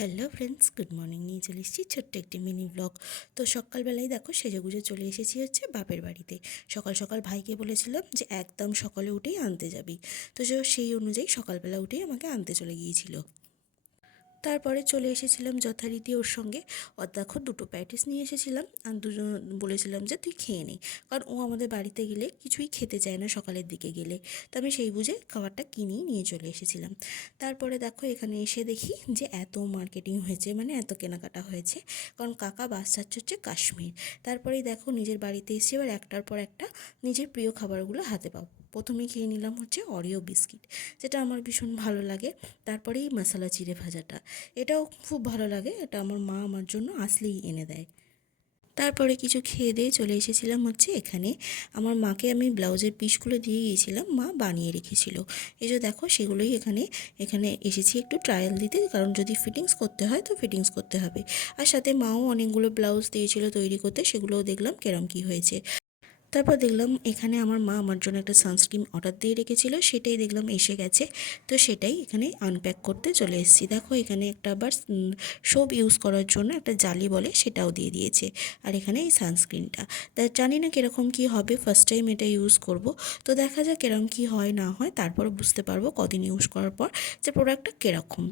Hello friends, good morning. নিয়ে চলে এসেছি ছোট্ট একটি মিনি ব্লগ। তো সকালবেলায় দেখো সেজেগুজে চলে এসেছি হচ্ছে বাপের বাড়িতে। সকাল সকাল ভাইকে বলেছিলাম যে একদম সকালে উঠেই আনতে যাবি। তো সেই অনুযায়ী সকালবেলা উঠেই আমাকে আনতে চলে গিয়েছিল। তারপরে চলে এসেছিলাম যথারীতি ওর সঙ্গে। দেখো দুটো প্যাটিস নিয়ে এসেছিলাম আর দুজন বলেছিলাম যে তুই খেয়ে নে, কারণ ও আমাদের বাড়িতে গেলে কিছুই খেতে চায় না সকালের দিকে গেলে। তো আমি সেই বুঝে খাবারটা কিনেই নিয়ে চলে এসেছিলাম। তারপরে দেখো এখানে এসে দেখি যে এত মার্কেটিং হয়েছে, মানে এত কেনাকাটা হয়েছে, কারণ কাকা বাস যাচ্ছে হচ্ছে কাশ্মীর। তারপরেই দেখো নিজের বাড়িতে এসে এবার একটার পর একটা নিজের প্রিয় খাবারগুলো হাতে পাবো। প্রথমে খেয়ে নিলাম হচ্ছে অরিও বিস্কিট, যেটা আমার ভীষণ ভালো লাগে। তারপরেই মশলা চিড়ে ভাজাটা, এটাও খুব ভালো লাগে, এটা আমার মা আমার জন্য আসলেই এনে দেয়। তারপরে কিছু খেয়ে দিয়ে চলে এসেছিলাম হচ্ছে এখানে। আমার মাকে আমি ব্লাউজের পিসগুলো দিয়ে গিয়েছিলাম, মা বানিয়ে রেখেছিল। এই যে দেখো সেগুলোই এখানে এখানে এসেছি একটু ট্রায়াল দিতে, কারণ যদি ফিটিংস করতে হয় তো ফিটিংস করতে হবে। আর সাথে মাও অনেকগুলো ব্লাউজ দিয়েছিল তৈরি করতে, সেগুলোও দেখলাম কেরম কী হয়েছে। তারপর দেখলাম এখানে আমার মা আমার জন্য একটা সানস্ক্রিন অর্ডার দিয়ে রেখেছিল, সেটাই দেখলাম এসে গেছে। তো সেটাই এখানে আনপ্যাক করতে চলে এসেছি। দেখো এখানে একটা আবার সোপ ইউজ করার জন্য একটা জালি বলে সেটাও দিয়ে দিয়েছে। আর এখানে এই সানস্ক্রিনটা, তা জানি না কীরকম কী হবে, ফার্স্ট টাইম এটা ইউজ করব। তো দেখা যাক কীরকম কী হয় না হয়, তারপর বুঝতে পারবো কদিন ইউজ করার পর যে প্রোডাক্টটা কীরকম।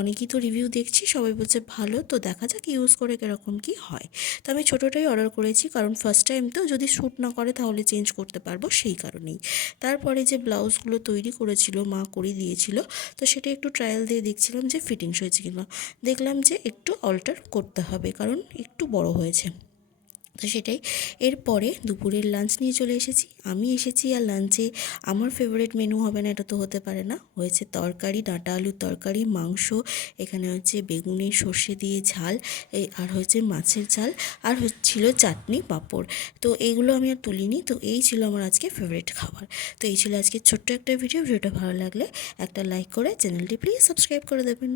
অনেকেই তো রিভিউ দেখছি, সবাই বলছে ভালো, তো দেখা যাক ইউজ করে কীরকম কী হয়। তো আমি ছোটোটাই অর্ডার করেছি, কারণ ফার্স্ট টাইম তো, যদি শ্যুট না করে তাহলে চেঞ্জ করতে পারবো সেই কারণেই। তারপরে যে ব্লাউজগুলো তৈরি করেছিল মা করে দিয়েছিল, তো সেটা একটু ট্রায়াল দিয়ে দেখছিলাম যে ফিটিংস হয়েছে কিনা। দেখলাম যে একটু অল্টার করতে হবে, কারণ একটু বড় হয়েছে। তো সেটাই। এরপরে দুপুরের লাঞ্চ নিয়ে চলে এসেছি আমি এসেছি, আর লাঞ্চে আমার ফেভারিট মেনু হবে না এটা তো হতে পারে না, হয়েছে তরকারি, ডাঁটা আলুর তরকারি, মাংস, এখানে হচ্ছে বেগুনের সর্ষে দিয়ে ঝাল, আর হচ্ছে মাছের ঝাল, আর হচ্ছিল চাটনি পাঁপড়। তো এইগুলো আমি আর তুলিনি। তো এই ছিল আমার আজকে ফেভারিট খাবার। তো এই ছিল আজকে ছোট্ট একটা ভিডিওটা ভালো লাগলে একটা লাইক করে চ্যানেলটি প্লিজ সাবস্ক্রাইব করে দেবেন।